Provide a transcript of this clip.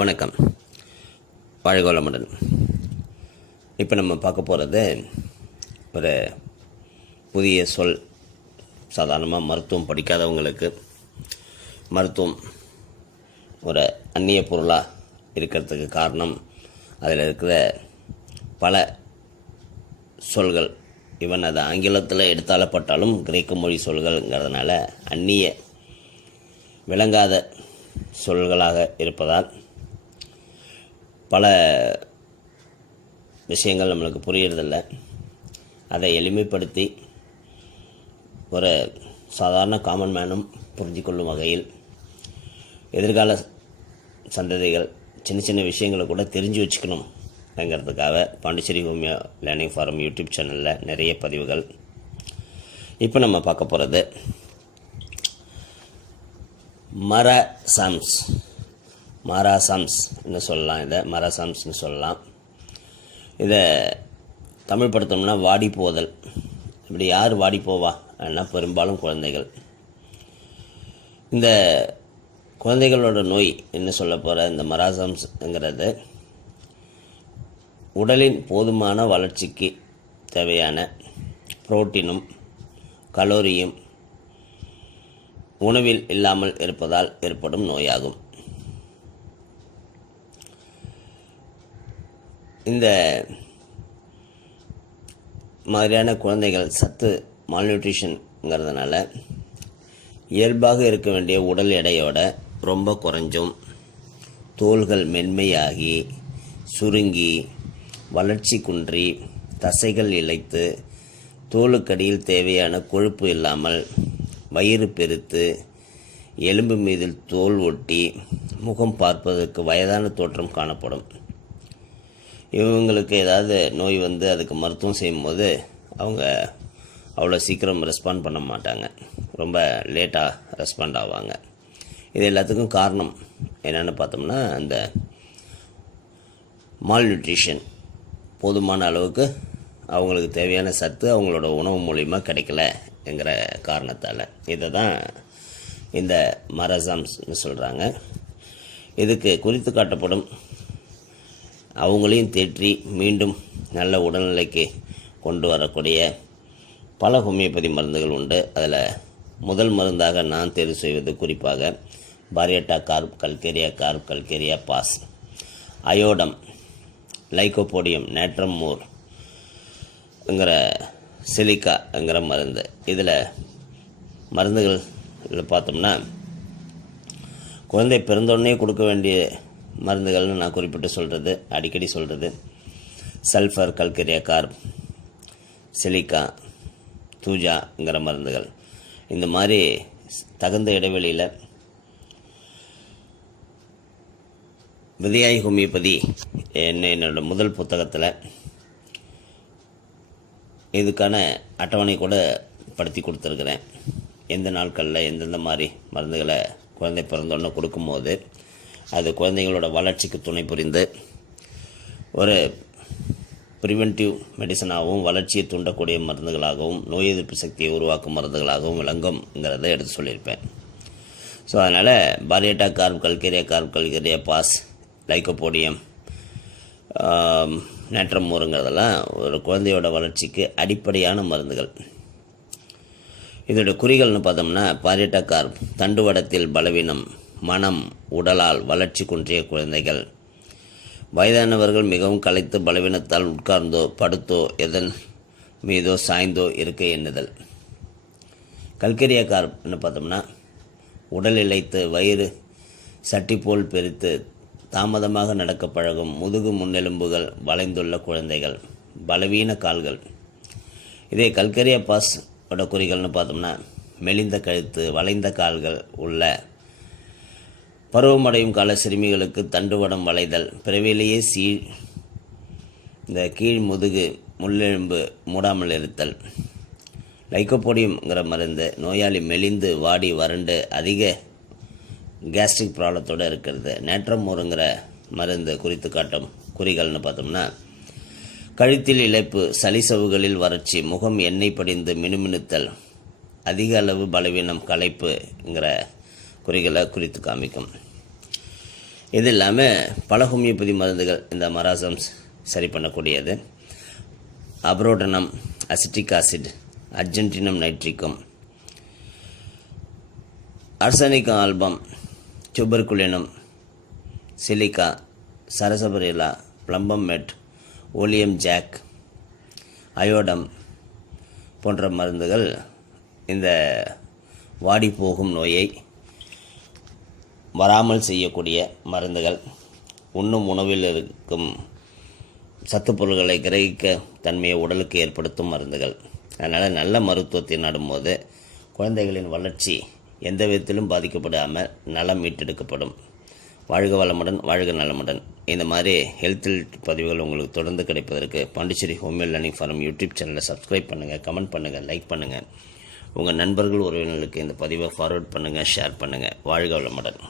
வணக்கம், வாழ்க வளமுடன். இப்போ நம்ம பார்க்க போகிறது ஒரு புதிய சொல். சாதாரணமாக மருத்துவம் படிக்காதவங்களுக்கு மருத்துவம் ஒரு அந்நிய பொருளாக இருக்கிறதுக்கு காரணம் அதில் இருக்கிற பல சொல்கள். ஈவன் அது ஆங்கிலத்தில் எடுத்தாலப்பட்டாலும் கிரேக்க மொழி சொல்கள்ங்கிறதுனால அந்நிய விளங்காத சொல்களாக இருப்பதால் பல விஷயங்கள் நம்மளுக்கு புரியறதில்லை. அதை எளிமைப்படுத்தி ஒரு சாதாரண காமன் மேனும் புரிஞ்சு கொள்ளும் வகையில் எதிர்கால சந்ததிகள் சின்ன சின்ன விஷயங்களை கூட தெரிஞ்சு வச்சுக்கணுங்கிறதுக்காக Pondicherry homeo learning forum YouTube சேனலில் நிறைய பதிவுகள். இப்போ நம்ம பார்க்க போகிறது மராசம்ஸ்ன்னு சொல்லலாம். இதை மராசம்ஸ்ன்னு சொல்லலாம். இதை தமிழ் படுத்தோம்னா வாடி போதல். இப்படி யார் வாடி போவா அப்படின்னா பெரும்பாலும் குழந்தைகள். இந்த குழந்தைகளோட நோய் என்ன சொல்ல போகிற இந்த மராசம்ஸ்ங்கிறது உடலின் போதுமான வளர்ச்சிக்கு தேவையான புரோட்டீனும் கலோரியும் உணவில் இல்லாமல் இருப்பதால் ஏற்படும் நோயாகும். இந்த மாதிரியான குழந்தைகள் சத்து மால்நியூட்ரிஷன்ங்கிறதுனால இயல்பாக இருக்க வேண்டிய உடல் எடையோட ரொம்ப குறைஞ்சும் தோள்கள் மென்மையாகி சுருங்கி வளர்ச்சி குன்றி தசைகள் இழைத்து தோலுக்கடியில் தேவையான கொழுப்பு இல்லாமல் வயிறு பெருத்து எலும்பு மீது தோல் ஒட்டி முகம் பார்ப்பதற்கு வயதான தோற்றம் காணப்படும். இவங்களுக்கு ஏதாவது நோய் வந்து அதுக்கு மருத்துவம் செய்யும்போது அவங்க அவ்வளோ சீக்கிரம் ரெஸ்பாண்ட் பண்ண மாட்டாங்க, ரொம்ப லேட்டாக ரெஸ்பாண்ட் ஆவாங்க. இது எல்லாத்துக்கும் காரணம் என்னென்னு பார்த்தோம்னா அந்த மால்நியூட்ரிஷன், போதுமான அளவுக்கு அவங்களுக்கு தேவையான சத்து அவங்களோட உணவு மூலிமா கிடைக்கலங்கிற காரணத்தால். இதை தான் இந்த மராசம்ஸ்னு சொல்கிறாங்க. இதுக்கு குறித்து காட்டப்படும் அவங்களையும் தேற்றி மீண்டும் நல்ல உடல்நிலைக்கு கொண்டு வரக்கூடிய பல ஹோமியோபதி மருந்துகள் உண்டு. அதில் முதல் மருந்தாக நான் தேர்வு செய்வது குறிப்பாக baryta carb, calcarea phos, iodum, lycopodium, natrum மோர்ங்கிற சிலிக்காங்கிற மருந்து. இதில் மருந்துகள் பார்த்தோம்னா குழந்தை பிறந்தோடனே கொடுக்க வேண்டிய மருந்துகள்னு நான் குறிப்பிட்டு அடிக்கடி சொல்கிறது சல்ஃபர், கல்கேரியா கார்ப், சிலிக்கா, தூஜாங்கிற மருந்துகள். இந்த மாதிரி தகுந்த இடைவெளியில் விதையாய் ஹோமியோபதி என்னோட முதல் புத்தகத்தில் இதுக்கான அட்டவணை கூட படுத்தி கொடுத்துருக்குறேன். எந்த நாட்களில் எந்தெந்த மாதிரி மருந்துகளை குழந்தை பிறந்தோன்னு கொடுக்கும்போது அது குழந்தைங்களோட வளர்ச்சிக்கு துணை புரிந்து ஒரு ப்ரிவென்டிவ் மெடிசனாகவும் வளர்ச்சியை தூண்டக்கூடிய மருந்துகளாகவும் நோய் எதிர்ப்பு சக்தியை உருவாக்கும் மருந்துகளாகவும் விளங்கும்ங்கிறத எடுத்து சொல்லியிருப்பேன். ஸோ அதனால் baryta carb, calcarea phos, lycopodium, natrum மோருங்கிறதெல்லாம் ஒரு குழந்தையோட வளர்ச்சிக்கு அடிப்படையான மருந்துகள். இதோட குறிகள்னு பார்த்தோம்னா பாரியட்டா கார்ப் தண்டுவடத்தில் பலவீனம், மனம், உடலால் வளர்ச்சி குன்றிய குழந்தைகள், வயதானவர்கள் மிகவும் களைத்து பலவீனத்தால் உட்கார்ந்தோ படுத்தோ எதன் மீதோ சாய்ந்தோ இருக்க எண்ணுதல். கல்கேரியா கார்ப்னு பார்த்தோம்னா உடல் இழைத்து வயிறு சட்டி போல் பெருத்து தாமதமாக நடக்க பழகும் முதுகு முன்னெலும்புகள் வளைந்துள்ள குழந்தைகள், பலவீன கால்கள். இதே கல்கேரியா பாஸ் ஓட குறிகள்னு பார்த்தோம்னா மெலிந்த கழுத்து, வளைந்த கால்கள் உள்ள பருவமடையும் கால சிறுமிகளுக்கு தண்டுவடம் வளைதல், பிறவிலேயே இந்த கீழ் முதுகு முள்ளெலும்பு மூடாமல் இருத்தல். லைகோபோடியம்ங்கிற மருந்து நோயாளி மெலிந்து வாடி வறண்டு அதிக கேஸ்ட்ரிக் ப்ராப்ளத்தோடு இருக்கிறது. நேட்ரம் மோருங்கிற மருந்து குறித்து காட்டும் குறிகள்னு பார்த்தோம்னா கழுத்தில் இழைப்பு, சளிசவுகளில் வறட்சி, முகம் எண்ணெய் படிந்து மினுமினுத்தல், அதிக அளவு பலவீனம், களைப்புங்கிற குறிகளை குறித்து காமிக்கும். இது இல்லாமல் பல ஹோமியோபதி மருந்துகள் இந்த மராசம்ஸ் சரி பண்ணக்கூடியது. Abrotanum, acetic acid, argentum nitricum, arsenicum album, tuberculinum, silica, sarsaparilla, plumbum met, oleum jack, அயோடம் போன்ற மருந்துகள் இந்த வாடி போகும் நோயை வராமல் செய்யக்கூடிய மருந்துகள். உண்ணும் உணவில் இருக்கும் சத்துப் பொருள்களை கிரகிக்க தன்மையை உடலுக்கு ஏற்படுத்தும் மருந்துகள். அதனால் நல்ல மருத்துவத்தை நாடும்போது குழந்தைகளின் வளர்ச்சி எந்த விதத்திலும் பாதிக்கப்படாமல் நலம் மீட்டெடுக்கப்படும். வாழ்க வளமுடன், வாழ்க நலமுடன். இந்த மாதிரி ஹெல்த் பதிவுகள் உங்களுக்கு தொடர்ந்து கிடைப்பதற்கு Pondicherry homeo learning forum YouTube சேனலை சப்ஸ்கிரைப் பண்ணுங்கள், கமெண்ட் பண்ணுங்கள், லைக் பண்ணுங்கள். உங்கள் நண்பர்கள் உறவினர்களுக்கு இந்த பதிவை ஃபார்வர்ட் பண்ணுங்கள், ஷேர் பண்ணுங்கள். வாழ்க வளமுடன்.